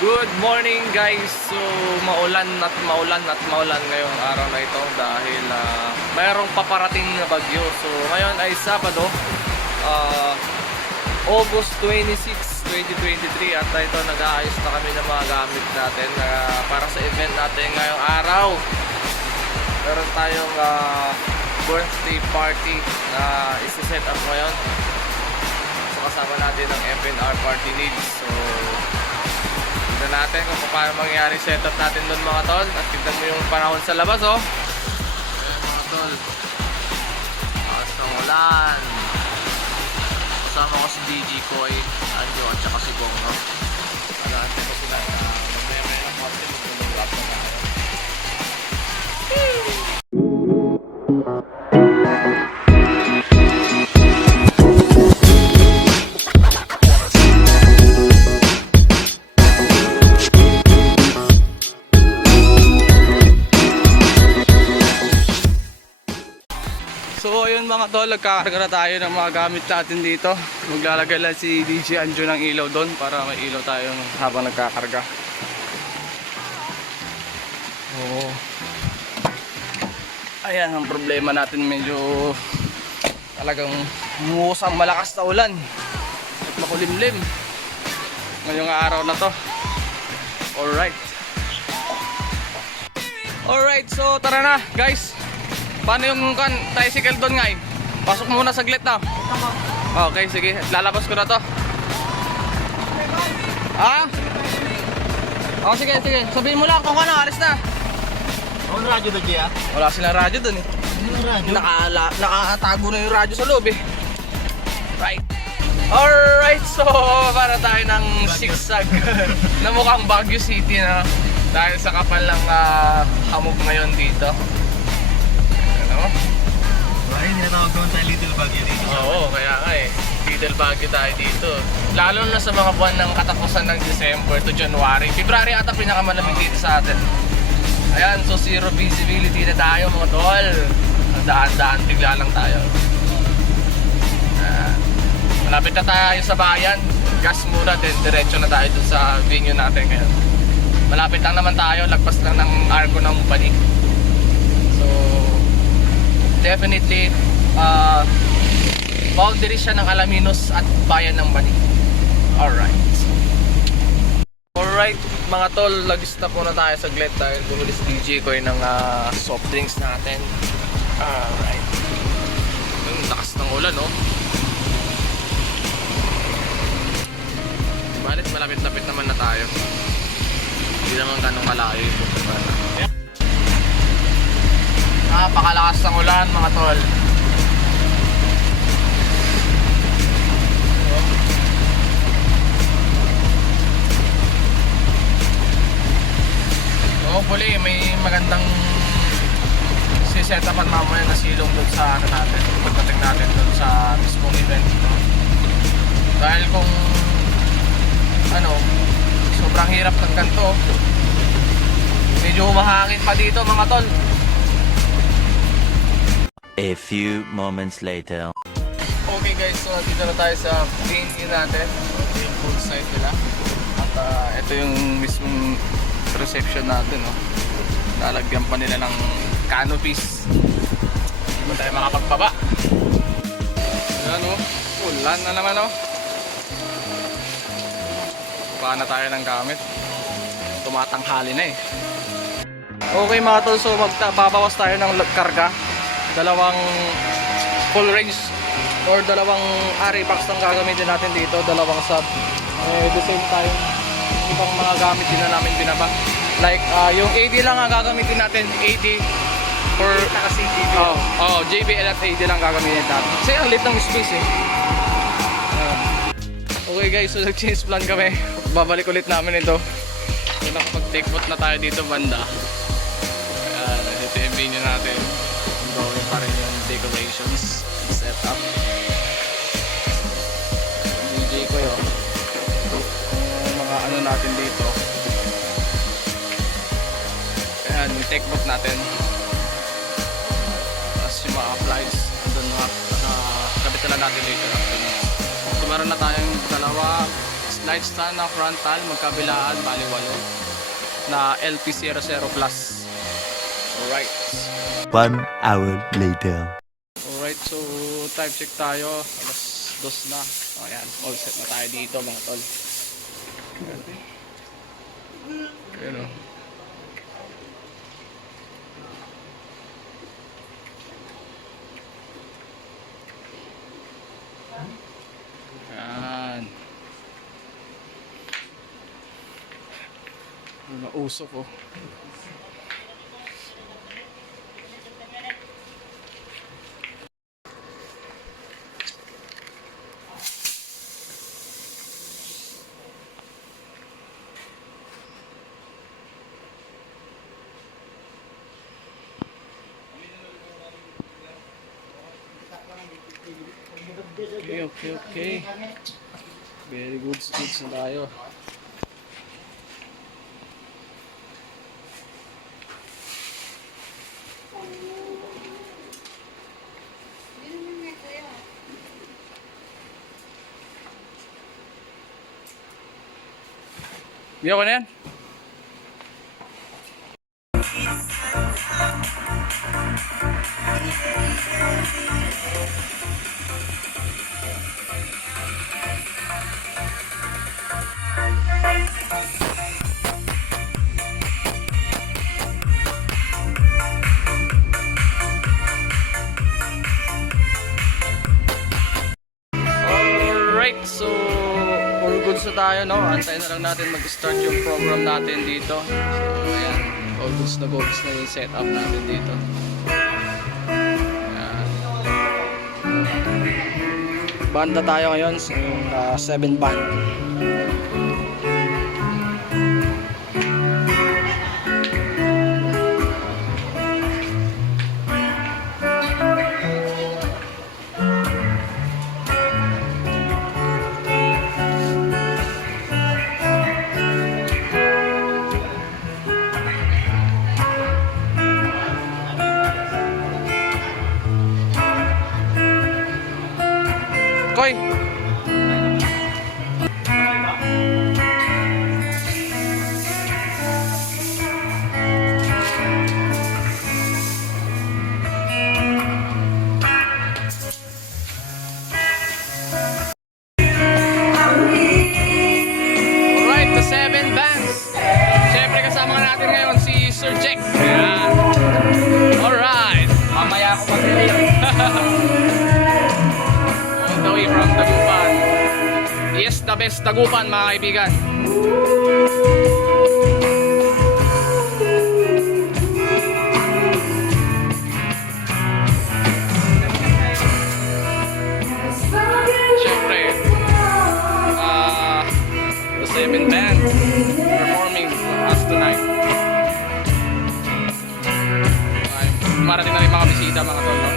Good morning guys. So maulan ngayong araw na ito dahil mayroong paparating na bagyo. So ngayon ay Sabado, August 26, 2023 at ito nag-aayos na kami ng mga gamit natin para sa event natin ngayong araw. Meron tayong birthday party na isi-set up ngayon. So kasama natin ang FNR party needs. So tignan natin kung paano mangyari setup natin doon mga tol. At tignan mo yung panahon sa labas oh. Ayan mga tol, lakas ng ulan. Kasama ko si DJ Koy, Anjo at saka si Bong no? Alante ko sila na magmaya ng konti mag-rap na tayo. So ayun mga tol, nagkakarga na tayo ng mga gamit natin dito. Maglalagay lang si DJ Anjo ng ilaw doon para may ilaw tayo habang nagkakarga. Oo. Ayan ang problema natin, medyo talagang musang malakas na ulan at makulimlim ngayong araw na to. Alright, so tara na guys. Paano yung tricycle doon nga eh? Pasok muna saglit na. Okay, sige. Lalabas ko na to. Ha? Oh, sige. Sabihin mo lang kung ano, alis na. Ano radyo doon, Gia? Wala silang radyo doon eh. Ano radyo? Nakatago na yung radyo sa loob eh. Right. Alright, so para tayo ng zigzag na mukhang Baguio City na dahil sa kapal ng hamog ngayon dito. Ay, tinatawag naman tayo Little Baguio dito. Oo, kaya nga eh. Little Baguio tayo dito. Lalo na sa mga buwan ng katapusan ng December to January. February ata pinakamalamig dito sa atin. Ayan, so zero visibility na tayo mga tol. Ang daan-daan, bigla lang tayo. Malapit na tayo sa bayan. Gas muna din, diretso na tayo dun sa venue natin ngayon. Malapit lang naman tayo, lagpas lang ng arko ng Bani. So definitely boundary siya ng Alaminos at bayan ng Bani. Alright mga tol, lagistap muna tayo saglit dahil bumili si DJ Koy ng soft drinks natin. Alright, yung lakas ng ulan no. Balit malapit-lapit naman na tayo. Hindi naman ganun kalayo. Napakalakas ng ulan mga tol. Hopefully may magandang sisetapan mamaya na silong doon sa ano natin, pagdating natin doon sa mismong event no? Dahil kung ano, sobrang hirap ng ganito, medyo humahangin pa dito mga tol. A few moments later. Okay guys, so dito na tayo sa venue natin. Ito yung poolside nila. At ito yung mismong reception natin no? Lalagyan pa nila ng canopies. Hindi ba tayo makapagbaba? Ayan o, ulan na naman o. Baka na tayo ng gamit. Tumatanghali na eh. Okay mga tol, so babawas tayo ng karga. Dalawang full range or dalawang Aripax ang gagamitin natin dito, dalawang sub. At the same time, ibang mga gamit din na namin binaba. Like yung AD lang ang gagamitin natin, AD for kasi JBL at AD lang gagamitin natin. Kasi ang lit ng space eh. Okay guys, so nag-change plan kami. Babalik ulit namin ito. So nakapag-take foot na tayo dito banda. Ito yung venue natin. Gawin pa rin yung decorations, setup. DJ ko yun. Yung mga ano natin dito. Ayan, yung take foot natin. Tapos yung mga applies. Doon mga kabit na natin dito. So meron na tayong dalawa, light stand ng frontal, magkabilaan, bali 8 na LP00 Plus. Alright. 1 hour later. Alright, so time check tayo. Alas 2 na. Ayan, all set na tayo dito mga tol. Ayan o. Ayan. Nausok oh. Okay. Very good na tayo. Biyo ko na yan. Alright, so all goods na tayo, no? Antayin na lang natin mag-start yung program natin dito. So ayan, all goods na yung setup natin dito. Ayan. Banda tayo ngayon, so 7 band. Koy! Alright, the 7 bands. Siyempre kasama natin ngayon si Sir Jack. Ayan. Alright. Mamaya ako mag-release. On the way from Dagupan. Yes, the best Dagupan mga kaibigan. Siyempre, the 7 band performing for us tonight. Okay. Marating na rin mga bisita mga tol, no?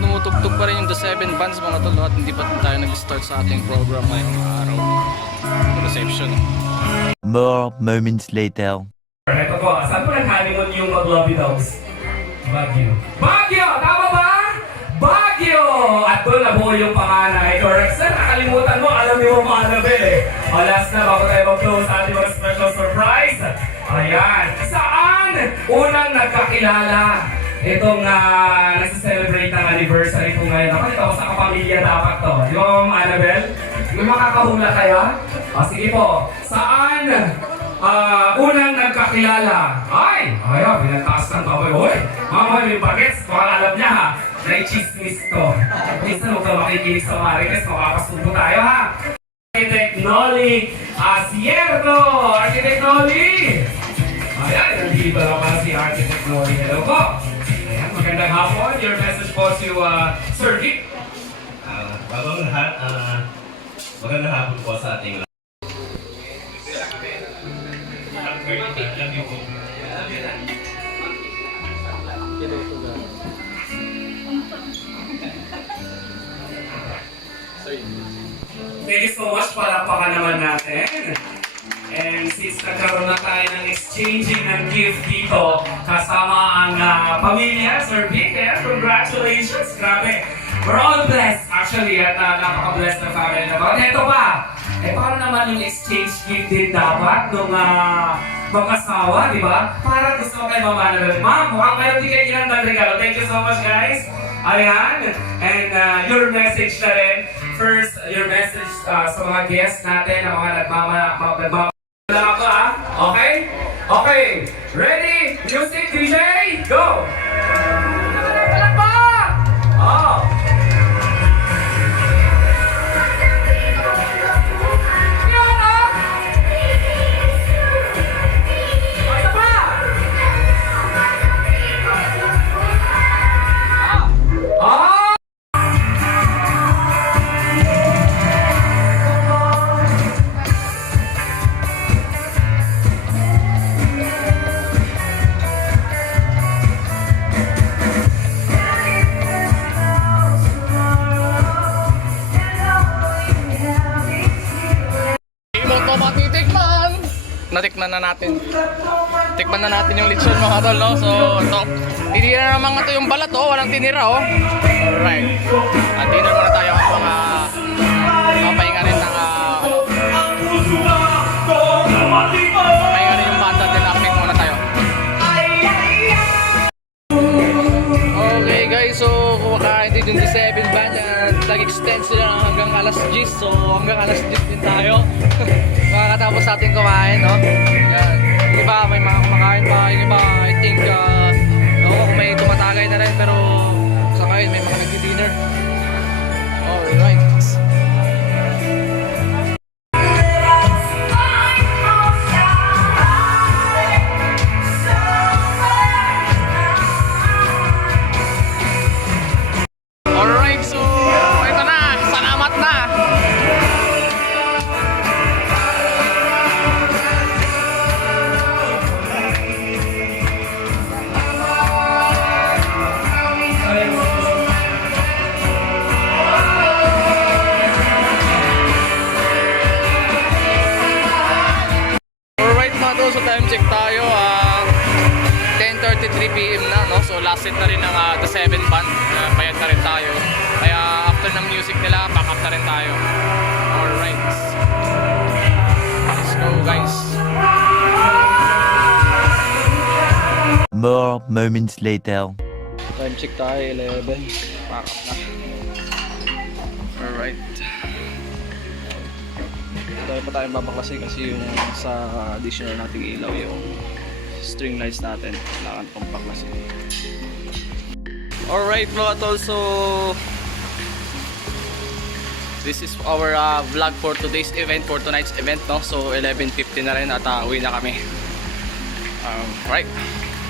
Tumutugtog pa rin yung The 7 Bands mga tol, at hindi pa tayo nag-start sa ating program ngayong araw. Reception. More moments later. Ito po, saan po nag-honeymoon yung mag-lovey dogs? Baguio. Baguio! Tama ba? Baguio! At doon nabuo yung panganay. Correct, sir. Nakalimutan mo, alam niyo mo Annabelle eh. O last na, bago tayo mag-close ating mga special surprise. Ayan. Saan unang nagkakilala itong nasa-celebrate ng anniversary ko ngayon? Ako ito, sa kapamilya dapat to. Di ba, Ma'am Annabelle? May makakahula kaya? O sige po. Saan unang nagkakilala? Ay, pinataas ng baboy. Uy, mama, may bagets. Baka alam niya ha. Nai-chismis to. Minsan huwag ka makikinig sa Marites. Makakasubo tayo ha. Architect Noli Asierto. Architect Noli. Ayan, nandito naman si Architect Noli. Hello po. Ayan, magandang hapon. Your message po to Sir Dick. Bagong lahat, magandang hapon po sa ating lahat. Love you po. Thank you so much, palakpakan naman natin. And since nagkaroon na tayo ng exchanging ng gift dito, kasama ang pamilya, Sir Vic, congratulations, grabe. We're all blessed, actually, at napaka-blessed na family naman. At ito pa, paano naman yung exchange gift din dapat nung mag-asawa, di ba? Parang gusto ko kayo mamanagal. Ma'am, mukhang meron din kayo ginandang regalo. Thank you so much, guys. Ayan, and your message na rin. First, your message sa mga guests natin, ang mga nagmamahal ako, Okay? Okay. Ready? Music, DJ, go! Palakpak! Oh! Yan, Isa pa! Oh! Ito matitikman! Natikman na natin. Tikman na natin yung lechon mga tol, no? So, ito. Tinira naman ito yung balat, oh. Walang tinira, oh. Alright. At dinner muna tayo ang mga papahinga rin ng papahinga rin yung bata din. Update muna tayo. Okay guys, so kumakain din yung 7 ba niya. Nag-extend sila hanggang alas 10. So hanggang alas 10 din tayo. Makakatapos natin kumain, no? Yan. Yung iba, may mga kumakain pa. Yung iba, I think, kung may tumatagay na rin. Pero sa ngayon, may mga nag-dinner. Alright. Alright, so ito na. Salamat na. Alright mga tol, so time check tayo. 10:33 PM na, no? So last set na rin ng The 7 Band. Bayad na rin tayo. Kaya after ng music nila, back up na rin tayo. Alright. Let's go guys. More moments later. Time check tayo, 11. Back up na. Alright. Dahil pa tayong babaklasin kasi yung sa additional nating ilaw yung string lights natin. Kailangan pang baklasin. Alright mga tol, so this is our vlog for today's event, for tonight's event, no? So 11:50 na rin at uwi na kami. Right.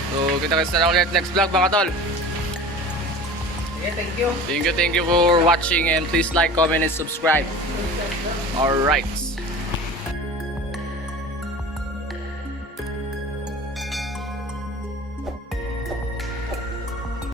So kita-kits na lang ulit next vlog mga tol. Yeah, thank you. Thank you for watching and please like, comment and subscribe. Alright.